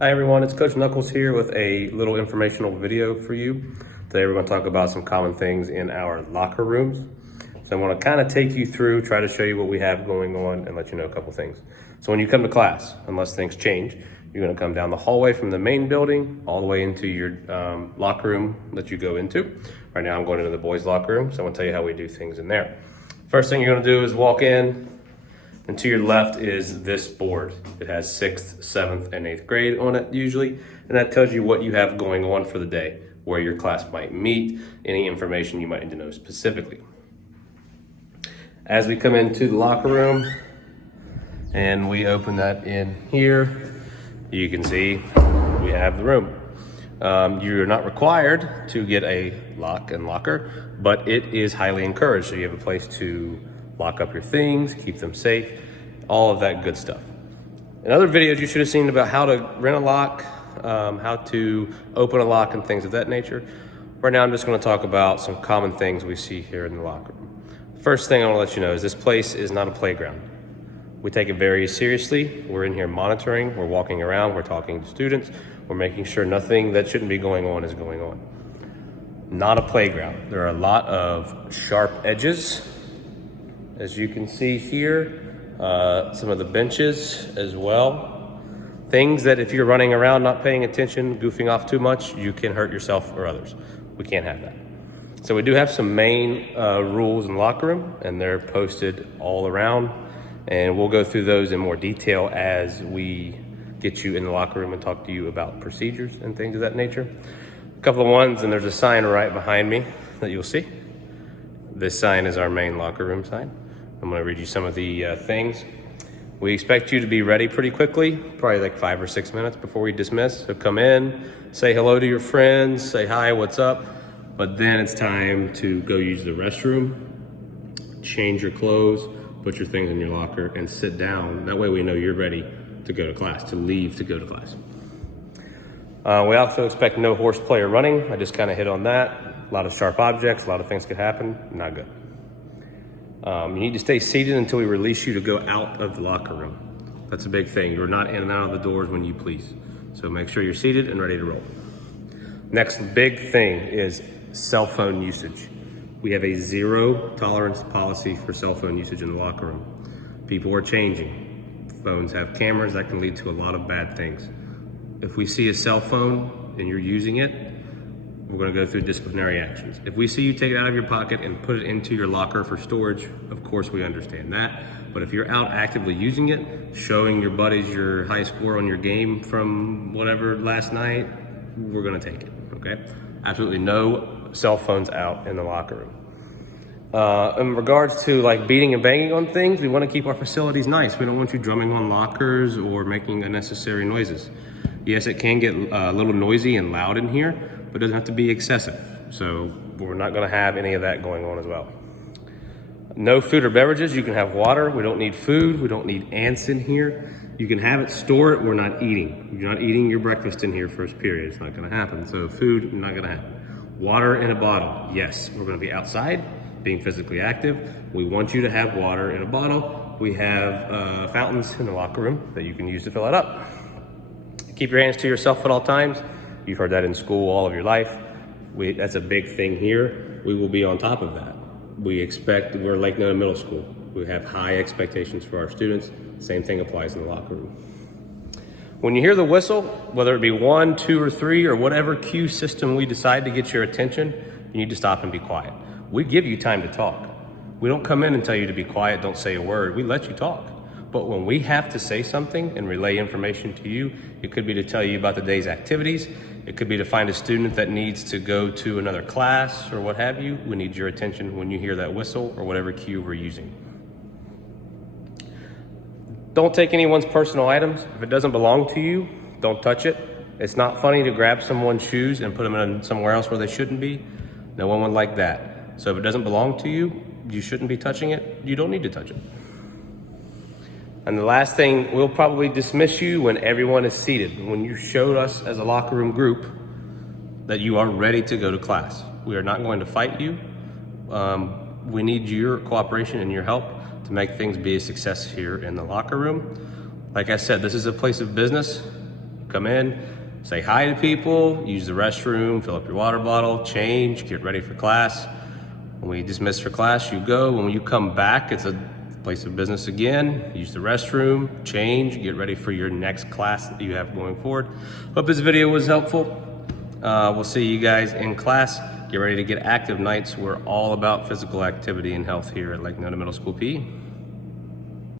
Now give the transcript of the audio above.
Hi everyone, it's Coach Knuckles here with a little informational video for you. Today we're going to talk about some common things in our locker rooms. So I want to kind of take you through, try to show you what we have going on and let you know a couple things. So when you come to class, unless things change, you're going to come down the hallway from the main building all the way into your locker room that you go into. Right now I'm going into the boys' locker room, so I'm going to tell you how we do things in there. First thing you're going to do is walk in. And to your left is this board. It has 6th, 7th, and 8th grade on it usually. And that tells you what you have going on for the day, where your class might meet, any information you might need to know specifically. As we come into the locker room and we open that in here, you can see we have the room. You're not required to get a lock and locker, but it is highly encouraged. So you have a place to lock up your things, keep them safe, all of that good stuff. In other videos, you should have seen about how to rent a lock, how to open a lock and things of that nature. Right now, I'm just gonna talk about some common things we see here in the locker room. First thing I wanna let you know is this place is not a playground. We take it very seriously. We're in here monitoring, we're walking around, we're talking to students, we're making sure nothing that shouldn't be going on is going on. Not a playground. There are a lot of sharp edges. As you can see here, some of the benches as well. Things that if you're running around, not paying attention, goofing off too much, you can hurt yourself or others. We can't have that. So we do have some main rules in the locker room, and they're posted all around. And we'll go through those in more detail as we get you in the locker room and talk to you about procedures and things of that nature. A couple of ones, and there's a sign right behind me that you'll see. This sign is our main locker room sign. I'm gonna read you some of the things. We expect you to be ready pretty quickly, probably like 5 or 6 minutes before we dismiss. So come in, say hello to your friends, say hi, what's up? But then it's time to go use the restroom, change your clothes, put your things in your locker, and sit down. That way we know you're ready to go to class, to leave to go to class. We also expect no horseplay or running. I just kind of hit on that. A lot of sharp objects, a lot of things could happen, not good. You need to stay seated until we release you to go out of the locker room. That's a big thing. You're not in and out of the doors when you please. So make sure you're seated and ready to roll. Next big thing is cell phone usage. We have a 0 tolerance policy for cell phone usage in the locker room. People are changing. Phones have cameras that can lead to a lot of bad things. If we see a cell phone and you're using it, we're gonna go through disciplinary actions. If we see you take it out of your pocket and put it into your locker for storage, of course we understand that. But if you're out actively using it, showing your buddies your high score on your game from whatever last night, we're gonna take it, okay? Absolutely no cell phones out in the locker room. In regards to like beating and banging on things, we wanna keep our facilities nice. We don't want you drumming on lockers or making unnecessary noises. Yes, it can get a little noisy and loud in here, but it doesn't have to be excessive. So we're not gonna have any of that going on as well. No food or beverages. You can have water. We don't need food. We don't need ants in here. You can have it, store it. We're not eating. You're not eating your breakfast in here first period. It's not gonna happen. So food, not gonna happen. Water in a bottle. Yes, we're gonna be outside, being physically active. We want you to have water in a bottle. We have fountains in the locker room that you can use to fill it up. Keep your hands to yourself at all times. You've heard that in school all of your life. That's a big thing here. We will be on top of that. We're Lake Nona Middle School. We have high expectations for our students. Same thing applies in the locker room. When you hear the whistle, whether it be 1, 2, or 3, or whatever cue system we decide to get your attention, you need to stop and be quiet. We give you time to talk. We don't come in and tell you to be quiet, don't say a word. We let you talk. But when we have to say something and relay information to you, it could be to tell you about the day's activities. It could be to find a student that needs to go to another class or what have you. We need your attention when you hear that whistle or whatever cue we're using. Don't take anyone's personal items. If it doesn't belong to you, don't touch it. It's not funny to grab someone's shoes and put them in somewhere else where they shouldn't be. No one would like that. So if it doesn't belong to you, you shouldn't be touching it. You don't need to touch it. And the last thing, we'll probably dismiss you when everyone is seated. When you showed us as a locker room group that you are ready to go to class. We are not going to fight you. We need your cooperation and your help to make things be a success here in the locker room. Like I said, this is a place of business. come in, say hi to people, use the restroom, fill up your water bottle, change, get ready for class. When we dismiss for class, you go. When you come back, it's a place of business again. Use the restroom, change, get ready for your next class that you have going forward. Hope this video was helpful. We'll see you guys in class. Get ready to get active. Nights. We're all about physical activity and health here at Lake Nona Middle School PE.